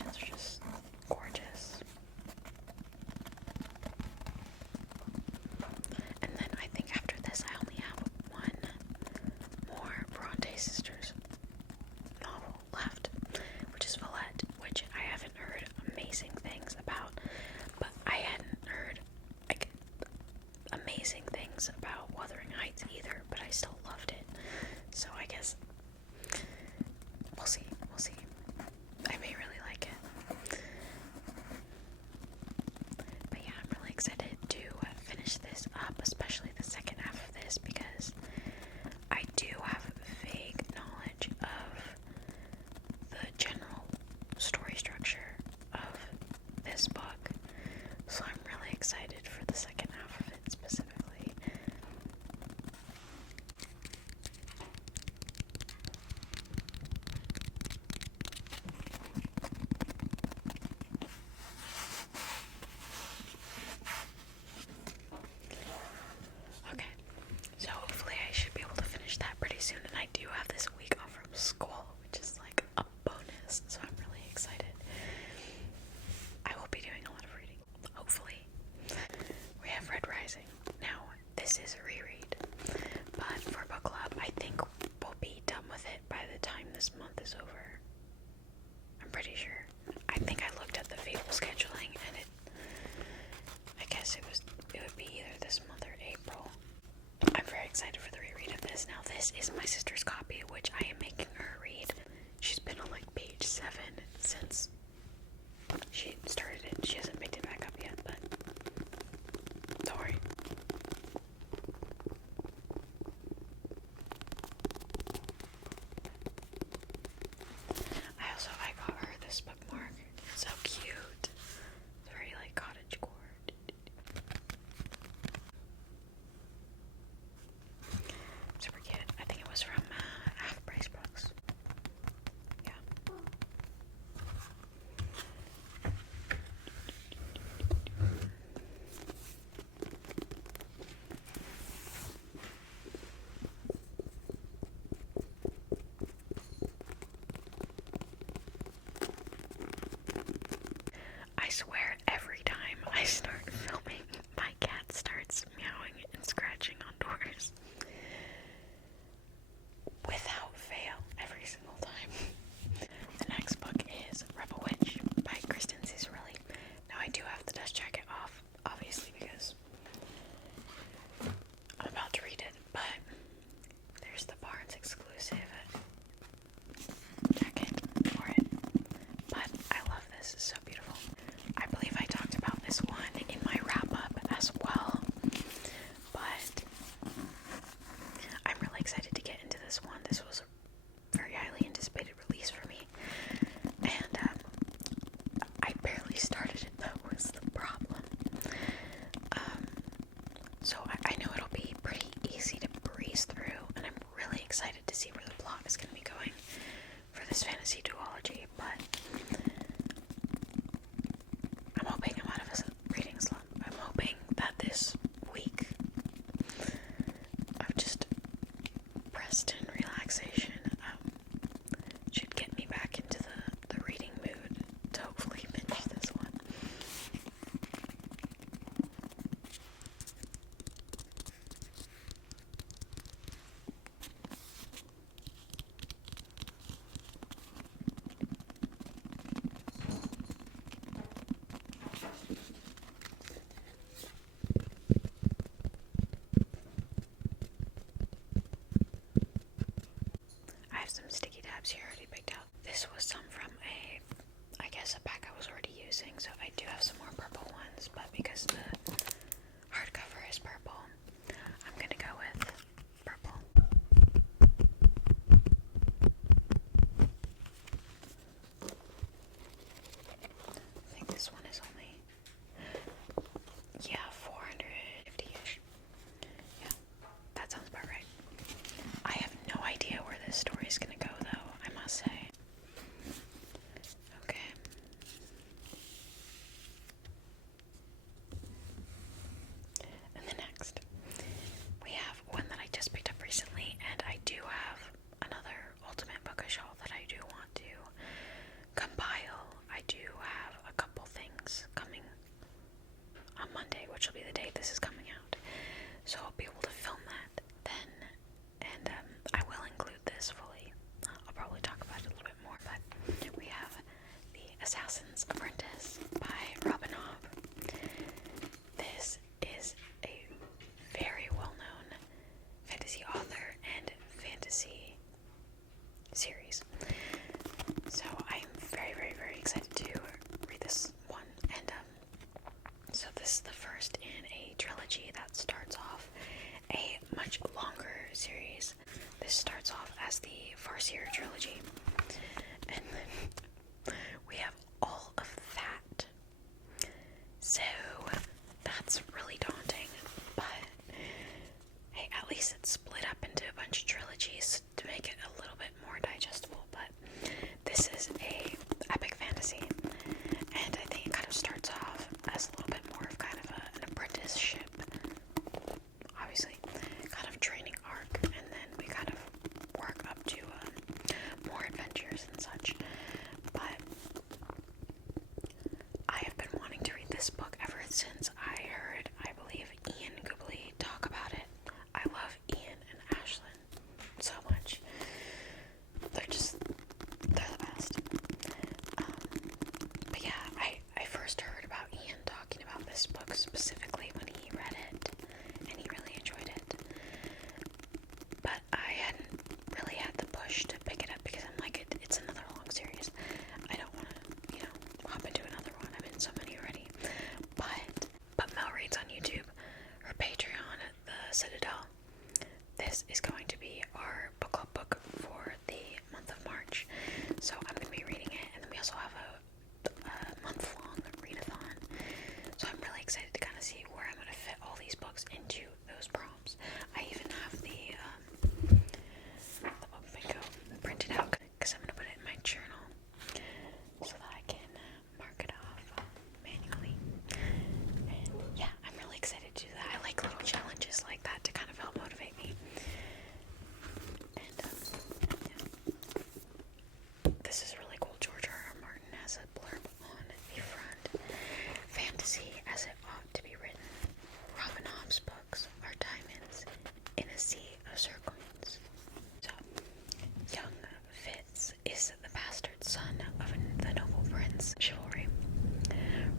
illustrations are just gorgeous. And then I think after this I only have one more Bronte Sisters novel left, which is Villette, which I haven't heard amazing things about, but I hadn't heard like amazing things about Wuthering Heights either, but I still loved it. So I guess we'll see. I may really like it. But yeah, I'm really excited to finish this up, especially the second half of this, because I do have vague knowledge of the general story structure of this book. So I'm really excited for the second half of it specifically. Okay, so hopefully I should be able to finish that pretty soon, and I do have this week off from school, which is like a bonus, so I'm really excited. I will be doing a lot of reading, hopefully. We have Red Rising. Now, this is a reread, but for book club, I think we'll be done with it by the time this month is over. I'm pretty sure. I think I looked at the Fable scheduling, and I guess it would be either this month or April. I'm very excited for the reread of this. Now, this is my sister's copy, which I am making her read. She's been on like page 7 since she started it. She hasn't picked it back up yet, but don't worry. I got her this bookmark. It's so cute. It's very like cottagecore. Super cute. I think it was from Half Price Books. Yeah. I swear every time I start filming, my cat starts meowing and scratching on doors. Without fail, every single time. The next book is Rebel Witch by Kristen Cicerelli. Now I do have the dust jacket off, obviously, because I'm about to read it, but there's the Barnes exclusive jacket for it. But I love this, it's so beautiful. I believe I talked about this one in my wrap-up as well, but since I heard, I believe, Ian Goobly talk about it. I love Ian and Ashlyn so much. They're the best. But yeah, I first heard about Ian talking about this book specifically when he read it, and he really enjoyed it. But I hadn't really had the push to pick it up because I'm like, it's another long series. I don't want to, hop into another one. I'm in so many already. But Mel Reads on YouTube, her Patreon at the Citadel. This is going to be our book club book for the month of March. So I'm going to be reading it, and then we also have a month-long readathon. So I'm really excited to kind of see where I'm going to fit all these books into those prompts. I even have the book bingo printed out because I'm going to put it in my journal so that I can mark it off manually. And yeah, I'm really excited to do that. I like little challenges like that to kind of help motivate me. And this is really cool. George R. R. Martin has a blurb on the front. Fantasy as it ought to be written. Robin Hobb's books are diamonds in a sea of zircons. So, young Fitz is the bastard son of the noble prince Chivalry.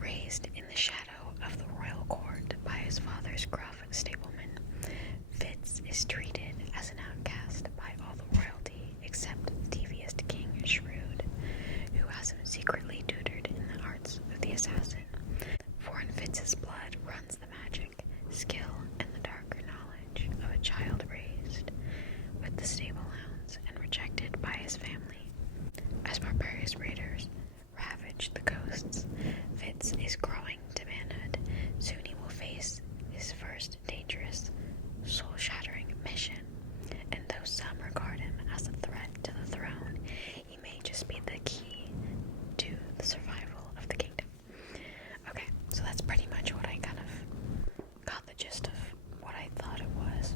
Raised in the shadow of the royal court by his father's gruff stableman, Fitz is treated as an outcast by all the royalty except the devious King Shrewd, who has him secretly tutored in the arts of the assassin. For in Fitz's blood runs the magic, skill, and the darker knowledge of a child raised with the stable hounds and rejected by his family. As barbarous raiders ravage the coasts, Fitz is growing to manhood. Soon he will face his first dangerous, soul-shattering mission, and though some regard him as a threat to the throne, he may just be the key to the survival of the kingdom. Okay, so that's pretty much what I kind of got the gist of what I thought it was.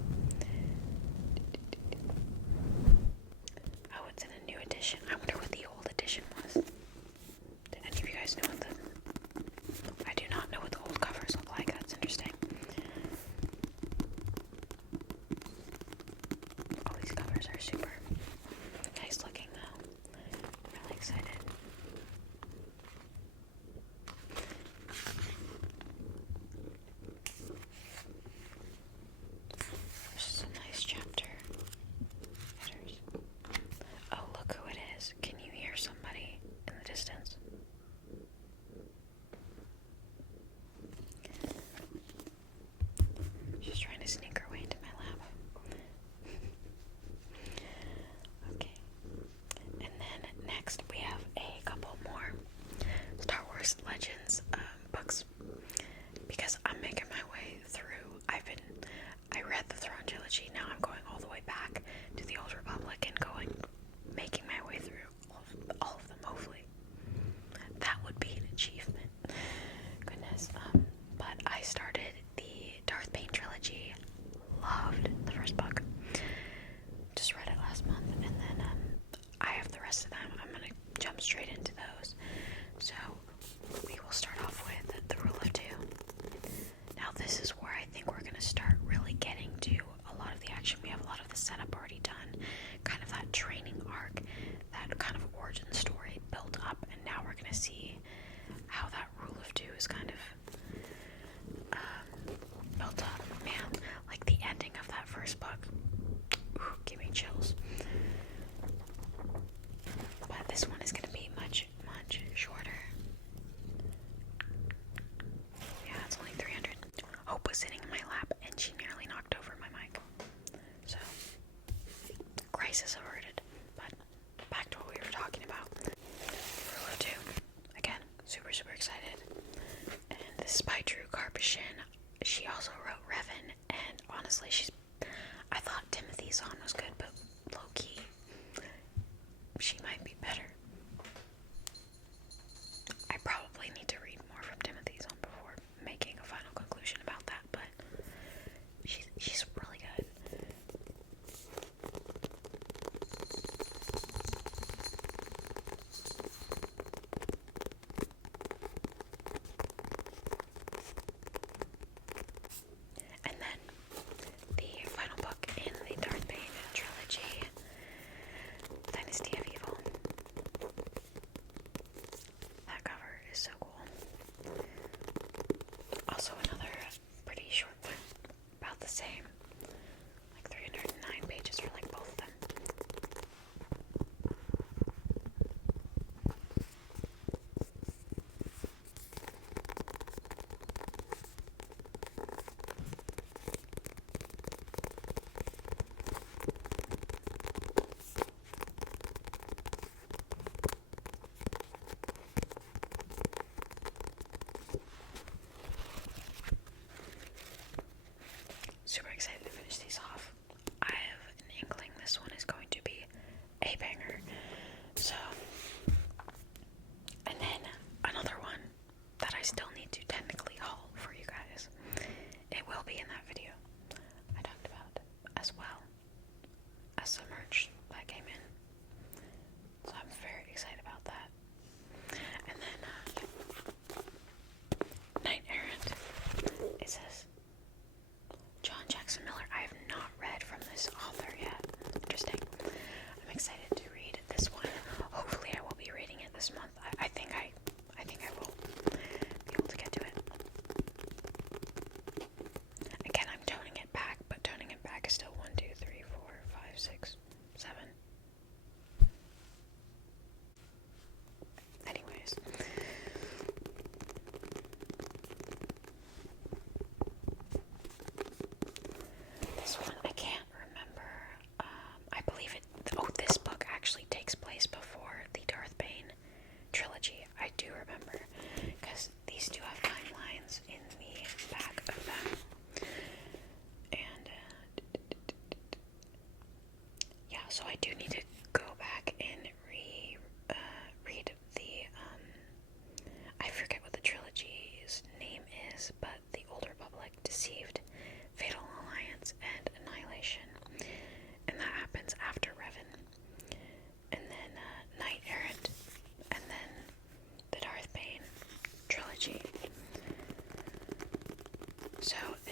Oh, it's in a new edition. I wonder what the old edition was. Did any of you guys know what I do not know what the old covers look like. That's interesting. All these covers are super nice looking though. I'm really excited. This is a nice chapter. Headers. Oh, look who it is. Can you hear somebody in the distance? She's trying to sneak her way into my lap. Okay. And then next we have a couple more Star Wars Legends books because I'm making my way through. I read the Throne Trilogy. Now I'm going all the way back to the Old Republic and making my way through all of them, hopefully. That would be an achievement. Goodness. But I started the Darth Bane trilogy. Loved the first book. Just read it last month, and then I have the rest of them. I'm gonna jump straight into those. So we will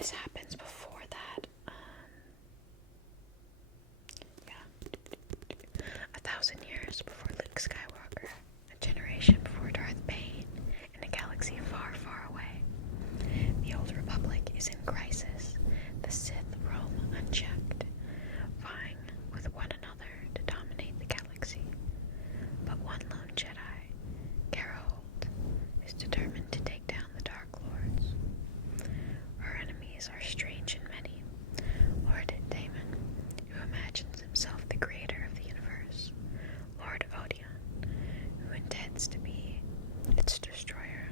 this happens before that. 1,000 years before Luke Skywalker, a generation before Darth Bane, in a galaxy far, far away. The Old Republic is in crisis. The Sith roam unchecked, vying with one another to dominate the galaxy. But one lone Jedi, Geralt, is determined to take down the Dark Lords. Her enemies are strange and many. Lord Damon, who imagines himself the creator of the universe. Lord Odeon, who intends to be its destroyer.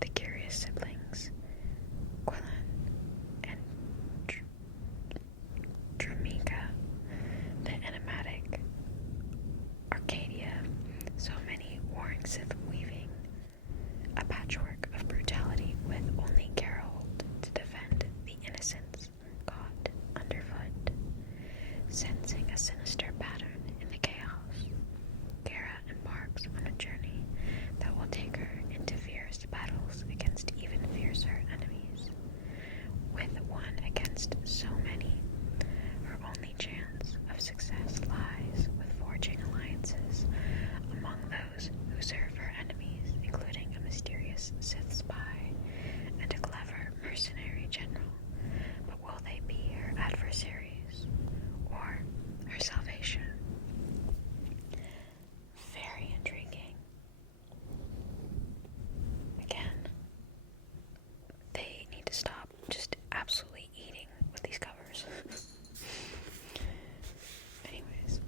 The curious siblings, Quillan and Dramika, the enigmatic Arcadia, so many warring Sith weaving a patchwork of brutality with only Geralt to defend the innocents caught underfoot. Sensing a sinister pattern in the chaos, Kara embarks on a journey that will take her into fierce battles against even fiercer enemies. With one against so many, her only chance of success lies with forging alliances among those who serve her enemies, including a mysterious Sith spy and a clever mercenary general. But will they be her adversaries or her salvation? Very intriguing. Again, they need to stop just absolutely eating with these covers. Anyways,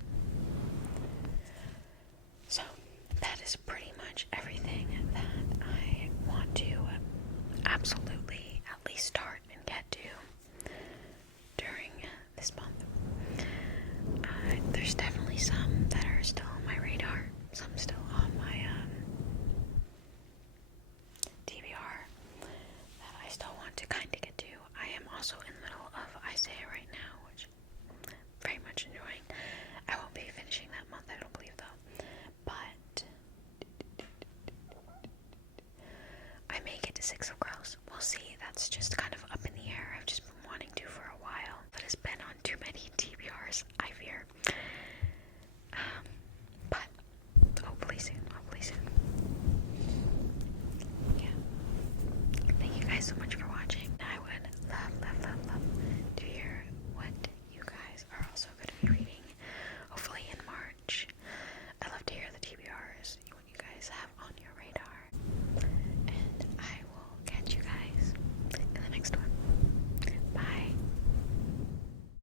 so that is pretty much everything that I want to absolutely at least start and get to during this month. There's definitely some that are still on my radar, some still on my TBR that I still want to kind of get to. I am also in the middle of Isaiah right now, which I'm very much enjoying. I won't be finishing that month, I don't believe, though. But I may get to 6 of